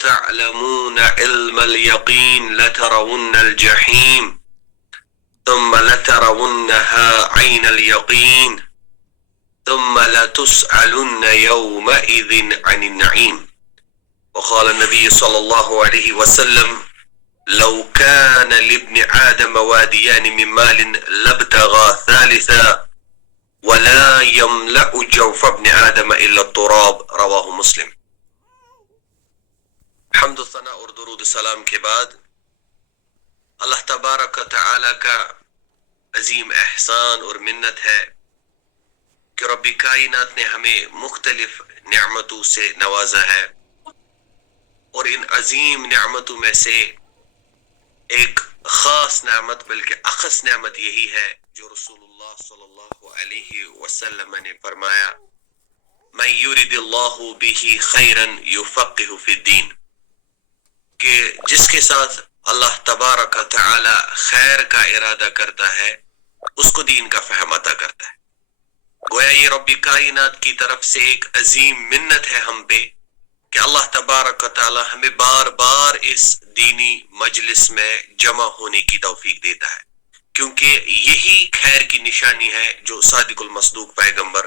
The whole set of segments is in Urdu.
تعلمون علم اليقين لترون الجحيم ثم لترونها عين اليقين ثم لتسألن يومئذ عن النعيم. وقال النبي صلى الله عليه وسلم لو كان لابن آدم واديان من مال لابتغى ثالثا ولا يملأ جوف ابن آدم إلا التراب. رواہ مسلم. حمد و ثنا اور درود السلام کے بعد اللہ تبارک و تعالی کا عظیم احسان اور منت ہے کہ رب کائنات نے ہمیں مختلف نعمتوں سے نوازا ہے، اور ان عظیم نعمتوں میں سے ایک خاص نعمت بلکہ اخص نعمت یہی ہے جو رسول اللہ صلی اللہ علیہ وسلم نے فرمایا من یرد اللہ بہ خیرا یفقہ فی الدین، کہ جس کے ساتھ اللہ تبارک و تعالی خیر کا ارادہ کرتا ہے اس کو دین کا فہم عطا کرتا ہے. گویا یہ رب کائنات کی طرف سے ایک عظیم منت ہے ہم پہ کہ اللہ تبارک و تعالی ہمیں بار بار اس دینی مجلس میں جمع ہونے کی توفیق دیتا ہے، کیونکہ یہی خیر کی نشانی ہے جو صادق المصدوق پیغمبر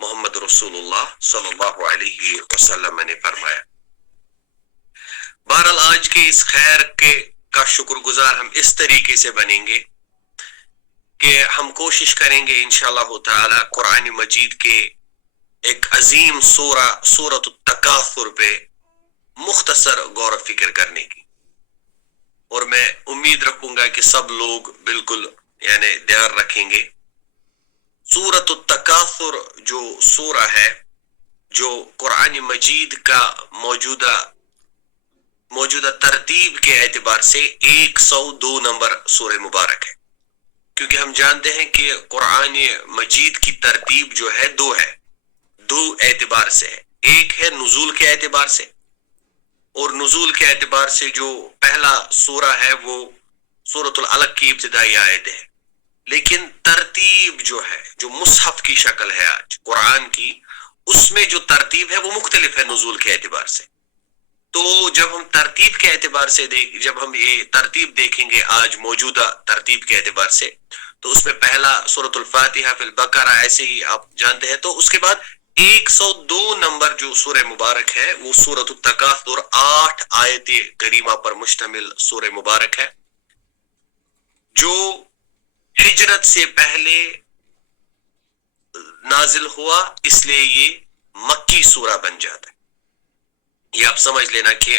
محمد رسول اللہ صلی اللہ علیہ وسلم نے فرمایا. بہرحال آج کے اس خیر کا شکر گزار ہم اس طریقے سے بنیں گے کہ ہم کوشش کریں گے انشاءاللہ تعالی قرآن مجید کے ایک عظیم سورۃ التکاثر پہ مختصر غور و فکر کرنے کی، اور میں امید رکھوں گا کہ سب لوگ بالکل دھیان رکھیں گے. سورۃ التکاثر جو سورہ ہے، جو قرآن مجید کا موجودہ ترتیب کے اعتبار سے 102 نمبر سورہ مبارک ہے، کیونکہ ہم جانتے ہیں کہ قرآن مجید کی ترتیب جو ہے دو اعتبار سے ہے. ایک ہے نزول کے اعتبار سے، اور نزول کے اعتبار سے جو پہلا سورہ ہے وہ سورۃ العلق کی ابتدائی آیت ہے، لیکن ترتیب جو ہے، جو مصحف کی شکل ہے آج قرآن کی، اس میں جو ترتیب ہے وہ مختلف ہے نزول کے اعتبار سے. تو جب ہم ترتیب کے اعتبار سے جب ہم یہ ترتیب دیکھیں گے آج موجودہ ترتیب کے اعتبار سے، تو اس میں پہلا سورۃ الفاتحہ فی البقرہ، ایسے ہی آپ جانتے ہیں. تو اس کے بعد 102 نمبر جو سورہ مبارک ہے وہ سورۃ التکاثر 8 آیت کریمہ پر مشتمل سورہ مبارک ہے، جو ہجرت سے پہلے نازل ہوا، اس لیے یہ مکی سورہ بن جاتا ہے. یہ آپ سمجھ لینا کہ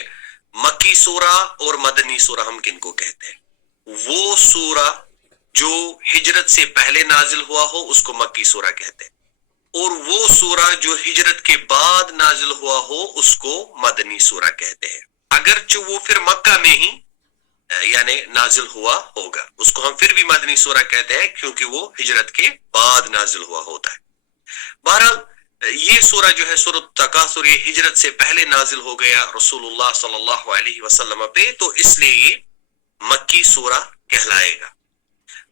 مکی سورہ اور مدنی سورہ ہم کن کو کہتے ہیں. وہ سورہ جو ہجرت سے پہلے نازل ہوا ہو اس کو مکی سورہ کہتے ہیں، اور وہ سورہ جو ہجرت کے بعد نازل ہوا ہو اس کو مدنی سورہ کہتے ہیں، اگرچہ وہ پھر مکہ میں ہی نازل ہوا ہوگا، اس کو ہم پھر بھی مدنی سورہ کہتے ہیں کیونکہ وہ ہجرت کے بعد نازل ہوا ہوتا ہے. بہرحال یہ سورہ جو ہے سورۃ التکاثر، یہ ہجرت سے پہلے نازل ہو گیا رسول اللہ صلی اللہ علیہ وسلم پہ، تو اس لیے یہ مکی سورہ کہلائے گا.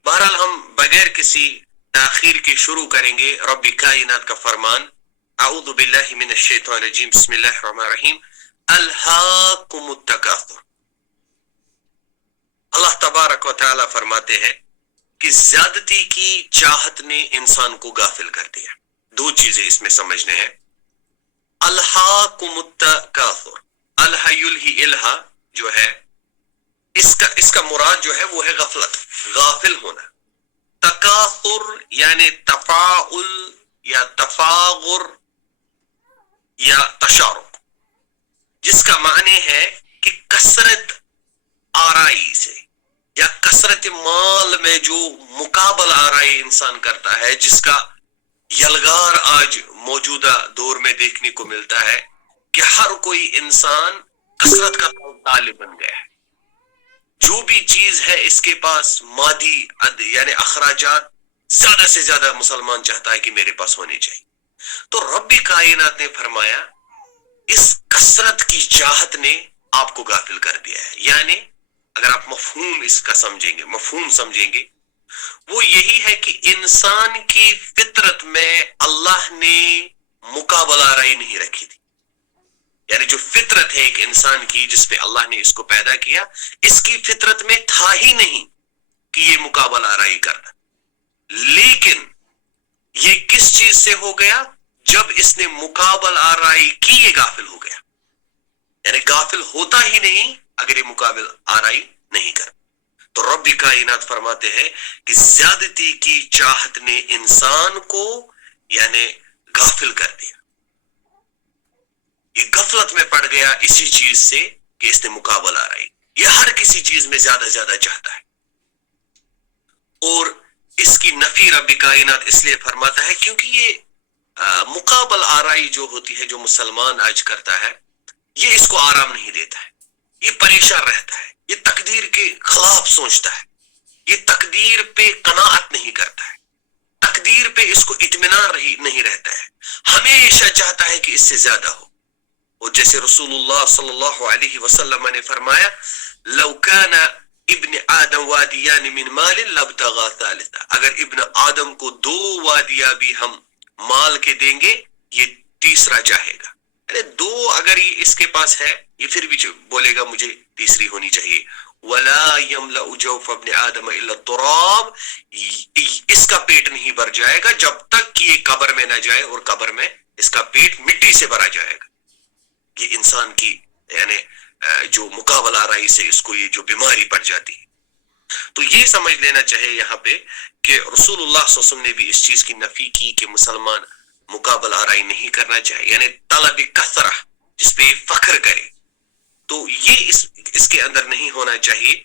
بہرحال ہم بغیر کسی تاخیر کے شروع کریں گے. رب کائنات کا فرمان، اعوذ باللہ من الشیطان الرجیم، بسم اللہ الرحمن الرحیم، الہاکم التکاثر. اللہ تبارک و تعالی فرماتے ہیں کہ زیادتی کی چاہت نے انسان کو غافل کر دیا. دو چیزیں اس میں سمجھنے ہیں. الہاکم التکاثر، الہ یلہی الہا جو ہے اس کا مراد جو ہے وہ ہے غفلت، غافل ہونا. تکاثر یعنی تفاعل یا تفاغر یا تشارک، جس کا معنی ہے کہ کثرت آرائی سے یا کثرت مال میں جو مقابل آرائی انسان کرتا ہے، جس کا یلغار آج موجودہ دور میں دیکھنے کو ملتا ہے کہ ہر کوئی انسان کثرت کا طالب بن گیا ہے. جو بھی چیز ہے اس کے پاس مادی اخراجات زیادہ سے زیادہ مسلمان چاہتا ہے کہ میرے پاس ہونے چاہیے. تو رب کائنات نے فرمایا اس کثرت کی چاہت نے آپ کو غافل کر دیا ہے. اگر آپ مفہوم سمجھیں گے وہ یہی ہے کہ انسان کی فطرت میں اللہ نے مقابلہ آرائی نہیں رکھی تھی. یعنی جو فطرت ہے ایک انسان کی جس پہ اللہ نے اس کو پیدا کیا، اس کی فطرت میں تھا ہی نہیں کہ یہ مقابل آرائی کرنا. لیکن یہ کس چیز سے ہو گیا؟ جب اس نے مقابل آرائی کی یہ غافل ہو گیا. یعنی غافل ہوتا ہی نہیں اگر یہ مقابل آرائی نہیں کرتا. تو رب کائنات فرماتے ہیں کہ زیادتی کی چاہت نے انسان کو یعنی غافل کر دیا. یہ غفلت میں پڑ گیا اسی چیز سے کہ اس نے مقابل آرائی. یہ ہر کسی چیز میں زیادہ زیادہ چاہتا ہے. اور اس کی نفی رب کائنات اس لیے فرماتا ہے کیونکہ یہ مقابل آرائی جو ہوتی ہے جو مسلمان آج کرتا ہے، یہ اس کو آرام نہیں دیتا ہے. یہ پریشان رہتا ہے، یہ تقدیر کے خلاف سوچتا ہے، یہ تقدیر پہ قناعت نہیں کرتا ہے، تقدیر پہ اس کو اطمینان نہیں رہتا ہے، ہمیشہ چاہتا ہے کہ اس سے زیادہ ہو. اور جیسے رسول اللہ صلی اللہ علیہ وسلم نے فرمایا، لو کان ابن آدم وادیان من مال لابتغى ثالثا، اگر ابن آدم کو 2 وادیاں بھی ہم مال کے دیں گے یہ تیسرا چاہے گا. یعنی 2 اگر یہ اس کے پاس ہے یہ پھر بھی بولے گا مجھے تیسری ہونی چاہیے. ولا يملأ جوف ابن آدم الا التراب، اس کا پیٹ نہیں بھر جائے گا جب تک کہ یہ قبر میں نہ جائے اور قبر میں اس کا پیٹ مٹی سے بھرا جائے گا. یہ انسان کی یعنی جو مقابل آرائی سے اس کو یہ جو بیماری پڑ جاتی ہے. تو یہ سمجھ لینا چاہے یہاں پہ کہ رسول اللہ صلی اللہ علیہ وسلم نے بھی اس چیز کی نفی کی کہ مسلمان مقابل آرائی نہیں کرنا چاہیے، یعنی طلب کثرہ جس پہ فخر کرے، تو یہ اس کے اندر نہیں ہونا چاہیے.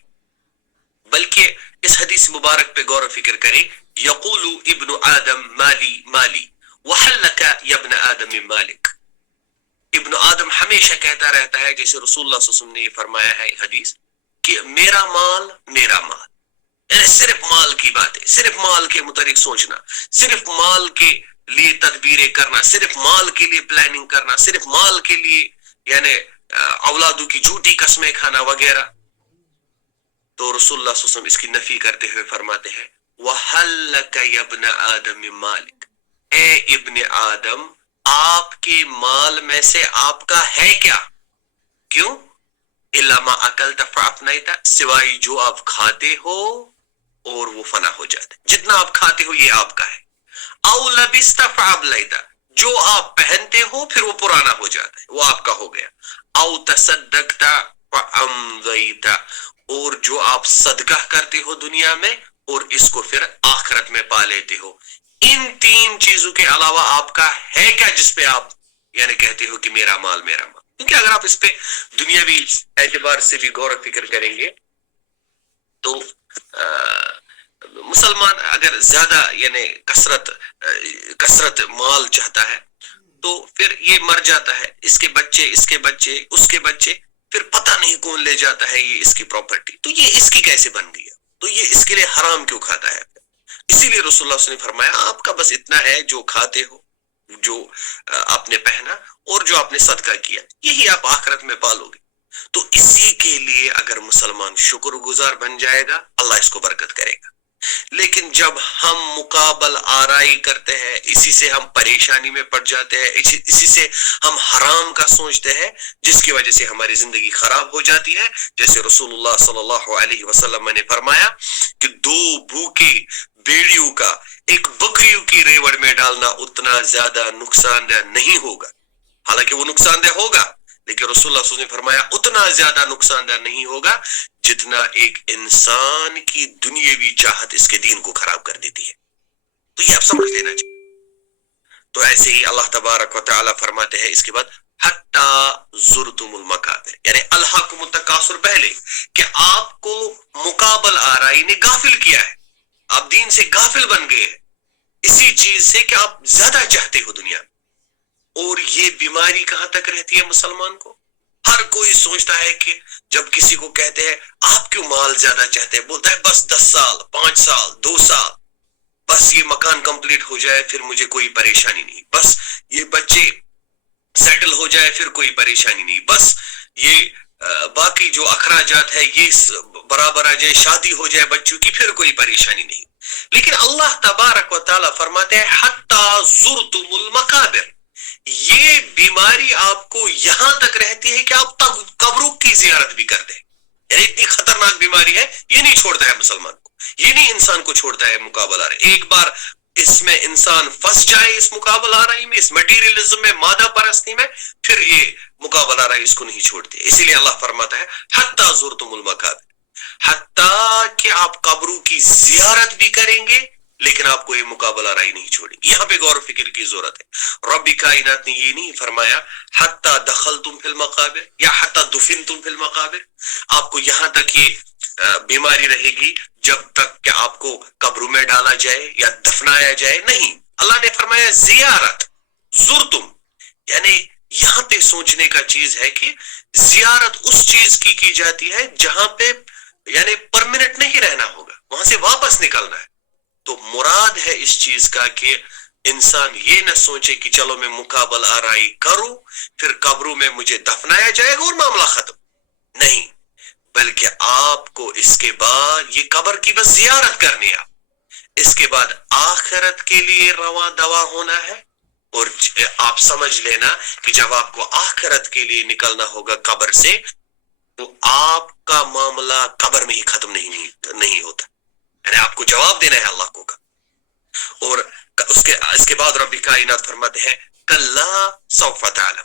بلکہ اس حدیث مبارک پہ غور و فکر کرے، یقول ابن آدم مالی مالی وحلک یا ابن آدم من مالک. ابن آدم ہمیشہ کہتا رہتا ہے، جیسے رسول اللہ صلی اللہ علیہ وسلم نے یہ فرمایا ہے حدیث کہ میرا مال میرا مال. یعنی صرف مال کی باتیں، صرف مال کے متعلق سوچنا، صرف مال کے لیے تدبیریں کرنا، صرف مال کے لیے پلاننگ کرنا، صرف مال کے لیے یعنی اولادوں کی جھوٹی قسمیں کھانا وغیرہ. تو رسول اللہ صلی اللہ علیہ وسلم اس کی نفی کرتے ہوئے فرماتے ہیں وَهَلْ لَكَ يَا ابْنَ آدَمِ مِن مَالِكَ، اے ابن آدم آپ کے مال میں سے آپ کا ہے کیا؟ کیوں؟ اِلَّا مَا أَكَلْتَ فَأَفْنَيْتَ، سوائے جو آپ کھاتے ہو اور وہ فنا ہو جاتا ہے. جتنا آپ کھاتے ہو یہ آپ کا ہے. اَوْ لَبِسْتَ فَأَبْلَيْتَ، جو آپ پہنتے ہو پھر وہ پرانا ہو جاتا ہے، وہ آپ کا ہو گیا. اَوْ تَصَدَّقْتَ فَأَمْضَيْتَ، اور جو آپ صدقہ کرتے ہو دنیا میں اور اس کو پھر آخرت میں پا لیتے ہو. ان 3 چیزوں کے علاوہ آپ کا ہے کیا جس پہ آپ یعنی کہتے ہو کہ میرا مال میرا مال؟ کیونکہ اگر آپ اس پہ دنیاوی اعتبار سے بھی غور و فکر کریں گے تو مسلمان اگر زیادہ یعنی کثرت مال چاہتا ہے تو پھر یہ مر جاتا ہے، اس کے بچے اس کے بچے اس کے بچے، پھر پتہ نہیں کون لے جاتا ہے یہ اس کی پراپرٹی. تو یہ اس کی کیسے بن گیا؟ تو یہ اس کے لیے حرام کیوں کھاتا ہے؟ اسی لیے رسول اللہ صلی اللہ علیہ وسلم نے فرمایا آپ کا بس اتنا ہے جو کھاتے ہو، جو آپ نے پہنا اور جو آپ نے صدقہ کیا، یہی آپ آخرت میں پالو گے. تو اسی کے لیے اگر مسلمان شکر گزار بن جائے گا اللہ اس کو برکت کرے گا. لیکن جب ہم مقابل آرائی کرتے ہیں، اسی سے ہم پریشانی میں پڑ جاتے ہیں، اسی سے ہم حرام کا سوچتے ہیں جس کی وجہ سے ہماری زندگی خراب ہو جاتی ہے. جیسے رسول اللہ صلی اللہ علیہ وسلم نے فرمایا کہ 2 بھوکے بیڑیوں کا ایک بکریوں کی ریوڑ میں ڈالنا اتنا زیادہ نقصان دہ نہیں ہوگا. حالانکہ وہ نقصان دہ ہوگا لیکن رسول اللہ صلی اللہ علیہ وسلم نے فرمایا اتنا زیادہ نقصان دہ نہیں ہوگا جتنا ایک انسان کی دنیاوی چاہت اس کے دین کو خراب کر دیتی ہے. تو یہ آپ سمجھ لینا چاہیے. تو ایسے ہی اللہ تبارک و تعالی فرماتے ہیں اس کے بعد حتی زرتم المقابر، یعنی الہاکم التکاثر، پہلے کہ آپ کو مقابل آرائی نے غافل کیا ہے، آپ دین سے غافل بن گئے ہیں اسی چیز سے کہ آپ زیادہ چاہتے ہو دنیا میں. اور یہ بیماری کہاں تک رہتی ہے مسلمان کو؟ ہر کوئی سوچتا ہے کہ جب کسی کو کہتے ہیں آپ کیوں مال زیادہ چاہتے ہیں، بولتا ہے بس 10 سال 5 سال 2 سال بس یہ مکان کمپلیٹ ہو جائے پھر مجھے کوئی پریشانی نہیں، بس یہ بچے سیٹل ہو جائے پھر کوئی پریشانی نہیں، بس یہ باقی جو اخراجات ہے یہ برابر آ جائے، شادی ہو جائے بچوں کی پھر کوئی پریشانی نہیں. لیکن اللہ تبارک و تعالی فرماتے ہیں حتی زرتم المقابر، یہ بیماری آپ کو یہاں تک رہتی ہے کہ آپ قبروں کی زیارت بھی کرتے ہیں. یعنی اتنی خطرناک بیماری ہے, یہ نہیں چھوڑتا ہے مسلمان کو, یہ نہیں انسان کو چھوڑتا ہے مقابلہ آرائی. ایک بار اس میں انسان پھنس جائے, اس مقابلہ آرائی میں, اس میٹیریلزم میں, مادہ پرستی میں, پھر یہ مقابلہ آرائی اس کو نہیں چھوڑتی. اسی لیے اللہ فرماتا ہے حتی زرتم المقابر, حتیٰ کہ آپ قبروں کی زیارت بھی کریں گے لیکن آپ کو یہ مقابلہ آرائی نہیں چھوڑیں گے. یہاں پہ غور و فکر کی ضرورت ہے. رب کائنات نے یہ نہیں فرمایا حتیٰ دخلتم فی المقابر یا حتیٰ دفنتم فی المقابر, آپ کو یہاں تک یہ بیماری رہے گی جب تک کہ آپ کو قبروں میں ڈالا جائے یا دفنایا جائے. نہیں, اللہ نے فرمایا زیارت زرتم, یعنی یہاں پہ سوچنے کا چیز ہے کہ زیارت اس چیز کی جاتی ہے جہاں پہ یعنی پرمنٹ نہیں رہنا ہوگا, وہاں سے واپس نکلنا ہے. تو مراد ہے اس چیز کا کہ انسان یہ نہ سوچے کہ چلو میں مقابل آرائی کروں پھر قبروں میں مجھے دفنایا جائے گا اور معاملہ ختم. نہیں, بلکہ آپ کو اس کے بعد یہ قبر کی بس زیارت کرنی ہے, اس کے بعد آخرت کے لیے رواں دوا ہونا ہے. اور آپ سمجھ لینا کہ جب آپ کو آخرت کے لیے نکلنا ہوگا قبر سے تو آپ کا معاملہ قبر میں ہی ختم نہیں ہوتا, یعنی آپ کو جواب دینا ہے اللہ کو کا. اور اس کے بعد رب کائنات فرماتے ہیں کلا سوف تعلم.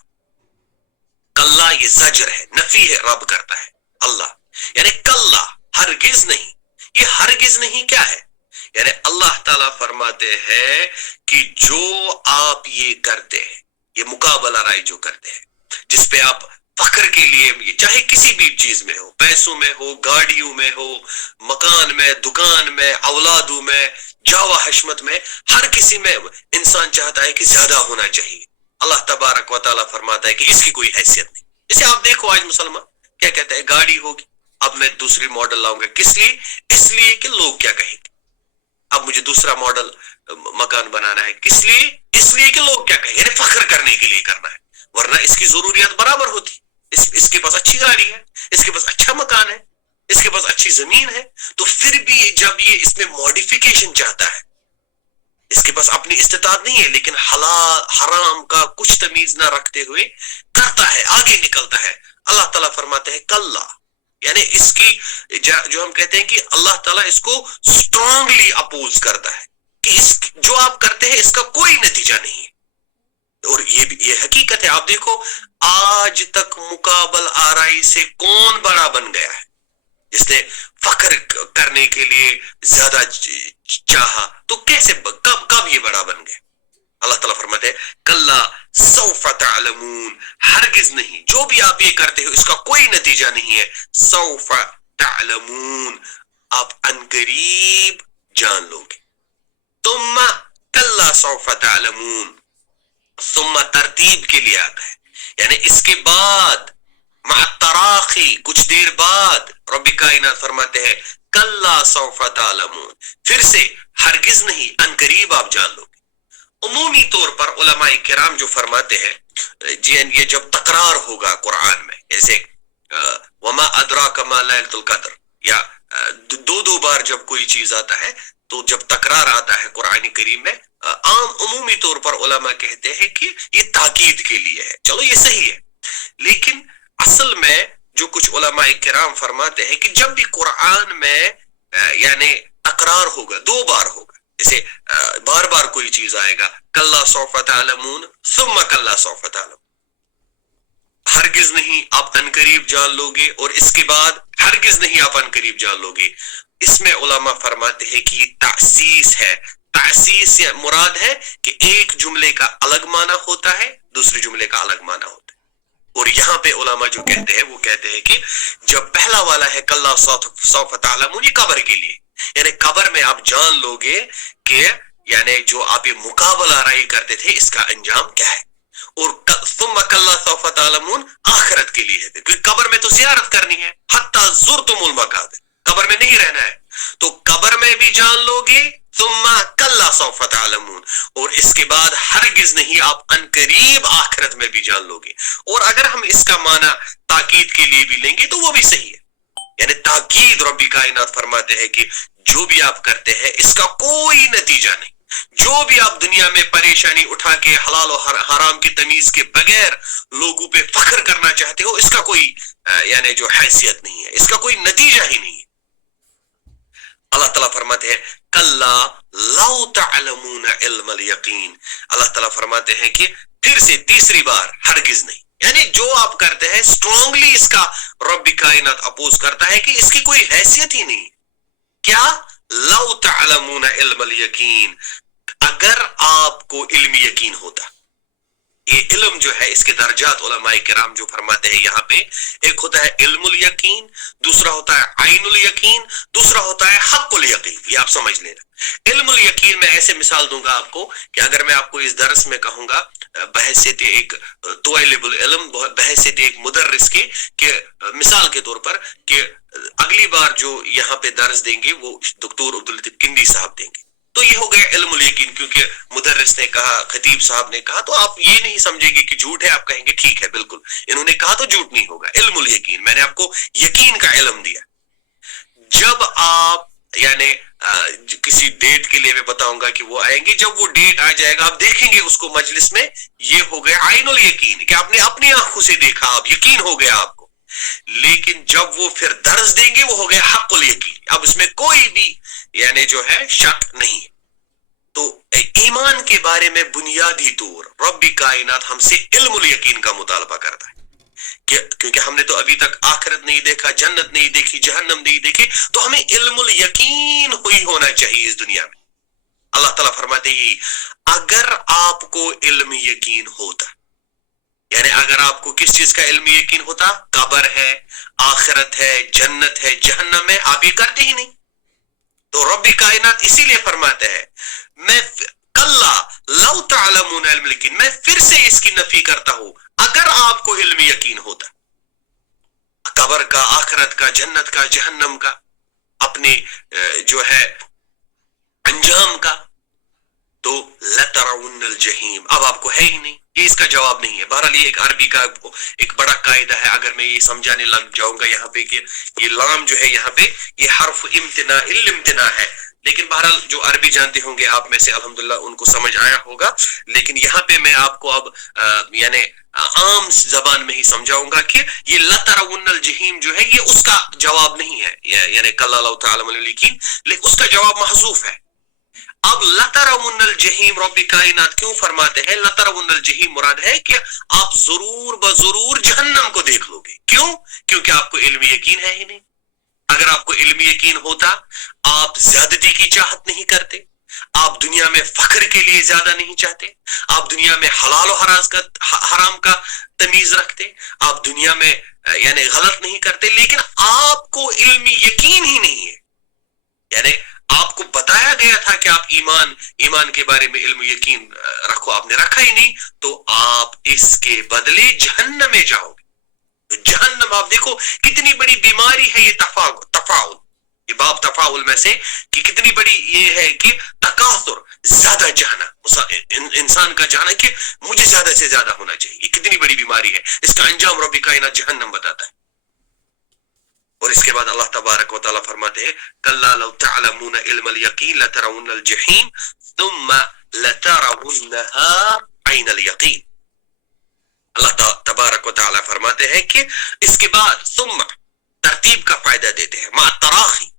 کلا یہ زجر ہے, نفی ہے, رب کرتا ہے اللہ, یعنی کلا ہرگز نہیں. یہ ہرگز نہیں کیا ہے, یعنی اللہ تعالیٰ فرماتے ہیں کہ جو آپ یہ کرتے ہیں, یہ مقابلہ آرائی جو کرتے ہیں, جس پہ آپ فخر کے لیے چاہے کسی بھی چیز میں ہو, پیسوں میں ہو, گاڑیوں میں ہو, مکان میں, دکان میں, اولادوں میں, جاوا حشمت میں, ہر کسی میں انسان چاہتا ہے کہ زیادہ ہونا چاہیے. اللہ تبارک و تعالیٰ فرماتا ہے کہ اس کی کوئی حیثیت نہیں. جیسے آپ دیکھو آج مسلمان کیا کہتا ہے, گاڑی ہوگی, اب میں دوسری ماڈل لاؤں گا, کس لیے؟ اس لیے کہ لوگ کیا کہیں گے. اب مجھے دوسرا ماڈل مکان بنانا ہے, کس لیے؟ اس لیے کہ لوگ کیا کہیں, یعنی فخر کرنے کے لیے کرنا ہے, ورنہ اس کی ضروریات برابر ہوتی. اس کے پاس اچھی گاڑی ہے, اس کے پاس اچھا مکان ہے, اس کے پاس اچھی زمین ہے, تو پھر بھی جب یہ اس میں ماڈیفیکیشن چاہتا ہے, اس کے پاس اپنی استطاعت نہیں ہے لیکن حلال حرام کا کچھ تمیز نہ رکھتے ہوئے کرتا ہے, آگے نکلتا ہے. اللہ تعالیٰ فرماتے ہیں کلا, یعنی اس کی جو ہم کہتے ہیں کہ اللہ تعالیٰ اس کو اسٹرانگلی اپوز کرتا ہے کہ جو آپ کرتے ہیں اس کا کوئی نتیجہ نہیں ہے. اور یہ حقیقت ہے. آپ دیکھو آج تک مقابل آرائی سے کون بڑا بن گیا ہے, جس نے فخر کرنے کے لیے زیادہ چاہا, تو کیسے کب یہ بڑا بن گیا؟ اللہ تعالیٰ فرماتے ہیں کلا سوف تعلمون, ہرگز نہیں, جو بھی آپ یہ کرتے ہو اس کا کوئی نتیجہ نہیں ہے. سوف تعلمون, آپ عنقریب جان لو گے. ثم کلا سوف تعلمون, ثم ترتیب کے لیے آتا ہے, یعنی اس کے بعد مع التراخی, کچھ دیر بعد رب کائنات فرماتے ہیں کلا سوف تعلمون, پھر سے ہرگز نہیں, عنقریب آپ جان لو گے. عمومی طور پر علماء کرام جو فرماتے ہیں یہ جب تکرار ہوگا قرآن میں, جیسے وما ادراک ما لیلۃ القدر, یا دو بار جب کوئی چیز آتا ہے تو جب تکرار آتا ہے قرآن کریم میں, عمومی طور پر علماء کہتے ہیں کہ یہ تاکید کے لیے ہے. چلو یہ صحیح ہے, لیکن اصل میں جو کچھ علماء کرام فرماتے ہیں کہ جب بھی قرآن میں یعنی تکرار ہوگا, دو بار ہوگا, جیسے بار بار کوئی چیز آئے گا, کلا سوف تعلمون ثم کلا سوف تعلمون, ہرگز نہیں آپ عنقریب جان لو گے, اور اس کے بعد ہرگز نہیں آپ عنقریب جان لو گے. اس میں علماء فرماتے ہیں کہ یہ تأسیس ہے. تأسیس سے مراد ہے کہ ایک جملے کا الگ معنی ہوتا ہے, دوسرے جملے کا الگ معنی ہوتا ہے. اور یہاں پہ علماء جو کہتے ہیں وہ کہتے ہیں کہ جب پہلا والا ہے کلا سوف تعلمون, یہ قبر کے لیے, یعنی قبر میں آپ جان لو گے کہ یعنی جو آپ یہ مقابلہ آرائی کرتے تھے اس کا انجام کیا ہے. اور ثم کلا سوف تعلمون آخرت کے لیے ہے, کیونکہ قبر میں تو زیارت کرنی ہے. حتی زرتم المقابر, قبر میں نہیں رہنا ہے, تو قبر میں بھی جان لو گے. ثم کلا سوف تعلمون, اور اس کے بعد ہرگز نہیں آپ عنقریب آخرت میں بھی جان لو گے. اور اگر ہم اس کا معنی تاکید کے لیے بھی لیں گے تو وہ بھی صحیح ہے, یعنی تاکید. رب کائنات فرماتے ہیں کہ جو بھی آپ کرتے ہیں اس کا کوئی نتیجہ نہیں, جو بھی آپ دنیا میں پریشانی اٹھا کے حلال و حرام کی تمیز کے بغیر لوگوں پہ فخر کرنا چاہتے ہو، اس کا کوئی یعنی جو حیثیت نہیں ہے، اس کا کوئی نتیجہ ہی نہیں ہے۔ اللہ تعالیٰ فرماتے ہیں کلا لو تعلمون علم الیقین، اللہ تعالیٰ فرماتے ہیں کہ پھر سے تیسری بار ہرگز نہیں، یعنی جو آپ کرتے ہیں اسٹرانگلی اس کا رب کائنات اپوز کرتا ہے کہ اس کی کوئی حیثیت ہی نہیں۔ کیا؟ لو تعلمون علم الیقین، اگر آپ کو علم یقین ہوتا۔ یہ علم جو ہے اس کے درجات علماء کرام جو فرماتے ہیں یہاں پہ، ایک ہوتا ہے علم الیقین، دوسرا ہوتا ہے عین الیقین، دوسرا ہوتا ہے حق الیقین۔ یہ آپ سمجھ لینا۔ علم الیقین میں ایسے مثال دوں گا آپ کو کہ اگر میں آپ کو اس درس میں کہوں گا بحیثیت ایک طالب العلم، بحیثیت ایک مدرس کے، کہ مثال کے طور پر کہ اگلی بار جو یہاں پہ درس دیں گے وہ دکتور عبداللطیف کندی صاحب دیں گے، تو یہ ہو گیا علم الیقین، کیونکہ مدرس نے کہا، خطیب صاحب نے کہا، تو آپ یہ نہیں سمجھیں گے کہ جھوٹ ہے، آپ کہیں گے ٹھیک ہے بالکل انہوں نے کہا تو جھوٹ نہیں ہوگا۔ علم الیقین، میں نے آپ کو یقین کا علم دیا۔ جب آپ یعنی کسی ڈیٹ کے لیے میں بتاؤں گا کہ وہ آئیں گے، جب وہ ڈیٹ آ جائے گا آپ دیکھیں گے اس کو مجلس میں، یہ ہو گیا عین الیقین کہ آپ نے اپنی آنکھوں سے دیکھا، آپ یقین ہو گیا آپ کو۔ لیکن جب وہ پھر درس دیں گے وہ ہو گیا حق الیقین، اب اس میں کوئی بھی یعنی جو ہے شک نہیں ہے۔ تو ایمان کے بارے میں بنیادی طور رب کائنات ہم سے علم الیقین کا مطالبہ کرتا ہے، کیونکہ ہم نے تو ابھی تک آخرت نہیں دیکھا، جنت نہیں دیکھی، جہنم نہیں دیکھی، تو ہمیں علم الیقین ہوئی ہونا چاہیے اس دنیا میں۔ اللہ تعالیٰ فرماتے ہیں اگر آپ کو علم یقین ہوتا، یعنی اگر آپ کو کس چیز کا علم یقین ہوتا، قبر ہے، آخرت ہے، جنت ہے، جہنم ہے، آپ یہ کرتے ہی نہیں۔ تو رب کائنات اسی لیے فرماتا ہے میں کلا لو تعلمون علم الیقین، میں پھر سے اس کی نفی کرتا ہوں اگر آپ کو علم یقین ہوتا قبر کا، آخرت کا، جنت کا، جہنم کا، اپنے جو ہے انجام کا، تو لترون الجحیم، اب آپ کو ہے ہی نہیں، یہ اس کا جواب نہیں ہے۔ بہرحال یہ ایک عربی کا ایک بڑا قاعدہ ہے، اگر میں یہ سمجھانے لگ جاؤں گا یہاں پہ کہ یہ لام جو ہے یہاں پہ یہ حرف امتناع الامتناع ہے، لیکن بہرحال جو عربی جانتے ہوں گے آپ میں سے الحمدللہ ان کو سمجھ آیا ہوگا، لیکن یہاں پہ میں آپ کو اب یعنی عام زبان میں ہی سمجھاؤں گا کہ یہ لترون الجحیم جو ہے یہ اس کا جواب نہیں ہے، یعنی کلا لو تعلمون الیقین، لیکن اس کا جواب محذوف ہے۔ اب لترون الجحیم رب کائنات کیوں فرماتے ہیں لترون الجحیم، مراد ہے کہ آپ ضرور بضرور جہنم کو دیکھ لو گے۔ کیوں؟ کیونکہ آپ کو علم یقین ہے ہی نہیں۔ اگر آپ کو علم یقین ہوتا آپ زیادتی کی چاہت نہیں کرتے، آپ دنیا میں فخر کے لیے زیادہ نہیں چاہتے، آپ دنیا میں حلال و حرام کا تمیز رکھتے، آپ دنیا میں یعنی غلط نہیں کرتے، لیکن آپ کو علم یقین ہی نہیں ہے، یعنی آپ کو بتایا گیا تھا کہ آپ ایمان کے بارے میں علم یقین رکھو، آپ نے رکھا ہی نہیں، تو آپ اس کے بدلے جہنم میں جاؤ گے۔ جہنم آپ دیکھو کتنی بڑی بیماری ہے یہ تفاعل، یہ باب تفاعل میں سے کہ کتنی بڑی یہ ہے کہ تکاثر، زیادہ چاہنا، انسان کا چاہنا کہ مجھے زیادہ سے زیادہ ہونا چاہیے، یہ کتنی بڑی بیماری ہے، اس کا انجام رب کائنات جہنم بتاتا ہے۔ اور اس کے بعد اللہ تبارک و تعالیٰ فرماتے ہیں کلا لو تعلمون علم الیقین لترون الجحیم ثم لترونها عین الیقین۔ اللہ تبارک و تعالیٰ فرماتے ہیں کہ اس کے بعد ثم ترتیب کا فائدہ دیتے ہیں مع التراخی،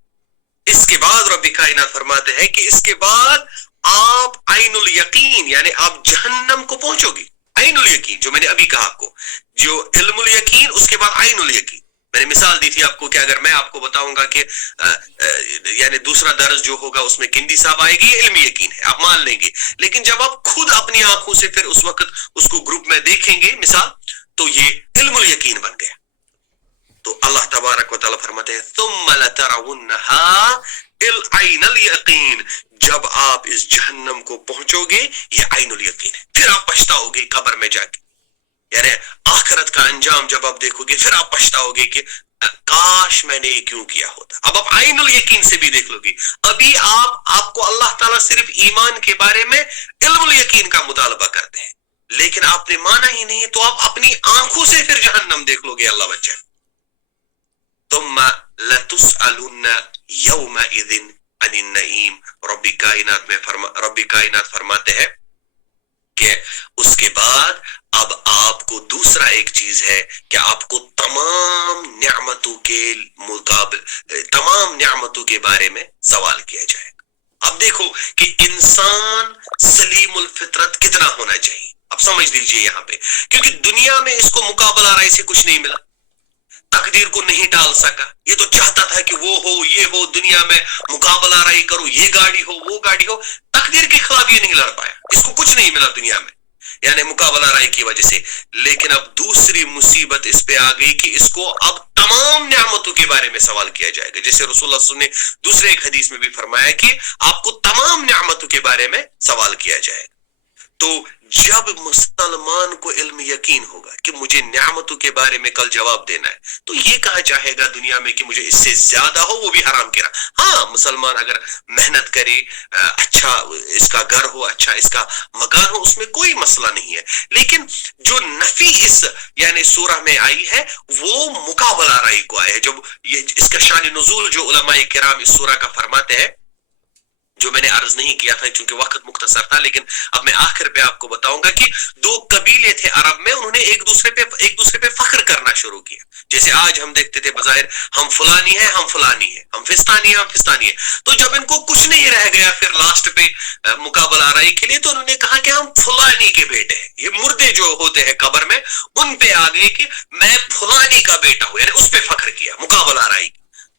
اس کے بعد رب کائنات فرماتے ہیں کہ اس کے بعد آپ عین الیقین یعنی آپ جہنم کو پہنچو گے۔ عین الیقین جو میں نے ابھی کہا آپ کو، جو علم الیقین اس کے بعد عین الیقین، میں نے مثال دی تھی آپ کو کہ اگر میں آپ کو بتاؤں گا کہ یعنی دوسرا درس جو ہوگا اس میں کندی صاحب آئے گی، یہ علم یقین ہے، آپ مان لیں گے، لیکن جب آپ خود اپنی آنکھوں سے پھر اس وقت اس کو گروپ میں دیکھیں گے مثال، تو یہ علم الیقین بن گیا۔ تو اللہ تبارک و تعالیٰ فرماتے ہیں ثم لترونها عین الیقین، جب آپ اس جہنم کو پہنچو گے یہ عین الیقین ہے، پھر آپ پچھتاؤ گے قبر میں جا کے، یعنی آخرت کا انجام جب آپ دیکھو گے پھر آپ پچھتاؤ گے کہ کاش میں نے یہ کیوں کیا ہوتا۔ اب آپ عین الیقین سے بھی دیکھ لو گے، ابھی آپ کو اللہ تعالیٰ صرف ایمان کے بارے میں علم الیقین کا مطالبہ کرتے ہیں، لیکن آپ نے مانا ہی نہیں، تو آپ اپنی آنکھوں سے پھر جہنم دیکھ لو گے، اللہ بچائے۔ ثم لتسألن یومئذ عن النعیم. رب کائنات فرماتے ہیں کہ اس کے بعد اب آپ کو دوسرا ایک چیز ہے کہ آپ کو تمام نعمتوں کے بارے میں سوال کیا جائے گا. اب دیکھو کہ انسان سلیم الفطرت کتنا ہونا چاہیے. اب سمجھ لیجئے یہاں پہ، کیونکہ دنیا میں اس کو مقابلہ آرائی سے کچھ نہیں ملا، تقدیر کو نہیں ٹال سکا. یہ تو چاہتا تھا کہ وہ ہو یہ ہو، دنیا میں مقابلہ آرائی کرو، یہ گاڑی ہو وہ گاڑی ہو. تقدیر کے خلاف یہ نہیں لڑ پایا، اس کو کچھ نہیں ملا دنیا میں، یعنی مقابلہ آرائی کی وجہ سے. لیکن اب دوسری مصیبت اس پہ آ گئی کہ اس کو اب تمام نعمتوں کے بارے میں سوال کیا جائے گا. جیسے رسول اللہ صلی اللہ علیہ وسلم نے دوسرے ایک حدیث میں بھی فرمایا کہ آپ کو تمام نعمتوں کے بارے میں سوال کیا جائے گا. تو جب مسلمان کو علم یقین ہوگا کہ مجھے نعمتوں کے بارے میں کل جواب دینا ہے، تو یہ کہا چاہے گا دنیا میں کہ مجھے اس سے زیادہ ہو وہ بھی حرام کرا. ہاں مسلمان اگر محنت کرے، اچھا اس کا گھر ہو، اچھا اس کا مکان ہو، اس میں کوئی مسئلہ نہیں ہے. لیکن جو نفی اس یعنی سورہ میں آئی ہے وہ مقابلہ آرائی کو آئے ہے. جب یہ اس کا شان نزول جو علماء کرام اس سورہ کا فرماتے ہیں، جو میں نے عرض نہیں کیا تھا کیونکہ وقت مختصر تھا، لیکن اب میں آخر پہ آپ کو بتاؤں گا کہ دو قبیلے تھے عرب میں، انہوں نے ایک دوسرے پہ فخر کرنا شروع کیا. جیسے آج ہم دیکھتے تھے بظاہر ہم فلانی ہیں، ہم فلانی ہیں، ہم فستانی ہیں، ہم فستانی ہیں. تو جب ان کو کچھ نہیں رہ گیا پھر لاسٹ پہ مقابلہ آرائی کے لیے، تو انہوں نے کہا کہ ہم فلانی کے بیٹے ہیں. یہ مردے جو ہوتے ہیں قبر میں، ان پہ آ گئے کہ میں فلانی کا بیٹا ہوں، یعنی اس پہ فخر کیا مقابلہ آرائی.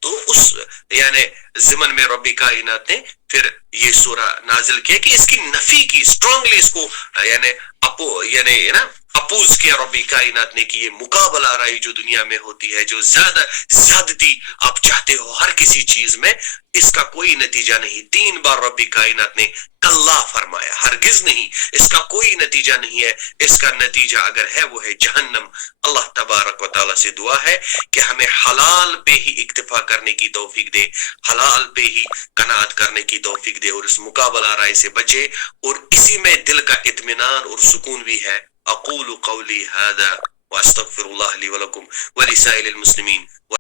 تو اس یعنی ضمن میں رب کائنات نے پھر یہ سورہ نازل کیا کہ اس کی نفی کی، اسٹرانگلی اس کو یعنی اپوز کیا رب کائنات نے کہ یہ مقابلہ آرائی جو دنیا میں ہوتی ہے، جو زیادتی آپ چاہتے ہو ہر کسی چیز میں، اس کا کوئی نتیجہ نہیں. 3 بار رب کائنات نے کلا فرمایا، ہرگز نہیں، اس کا کوئی نتیجہ نہیں ہے. اس کا نتیجہ اگر ہے وہ ہے جہنم. اللہ تبارک و تعالیٰ سے دعا ہے کہ ہمیں حلال پہ ہی اکتفا کرنے کی توفیق دے، حلال پہ ہی قناعت کرنے کی توفیق دے، اور اس مقابلہ آرائی سے بچے، اور اسی میں دل کا اطمینان اور سکون بھی ہے. اقول قولی هذا واستغفر الله لي ولكم ولسائر المسلمين.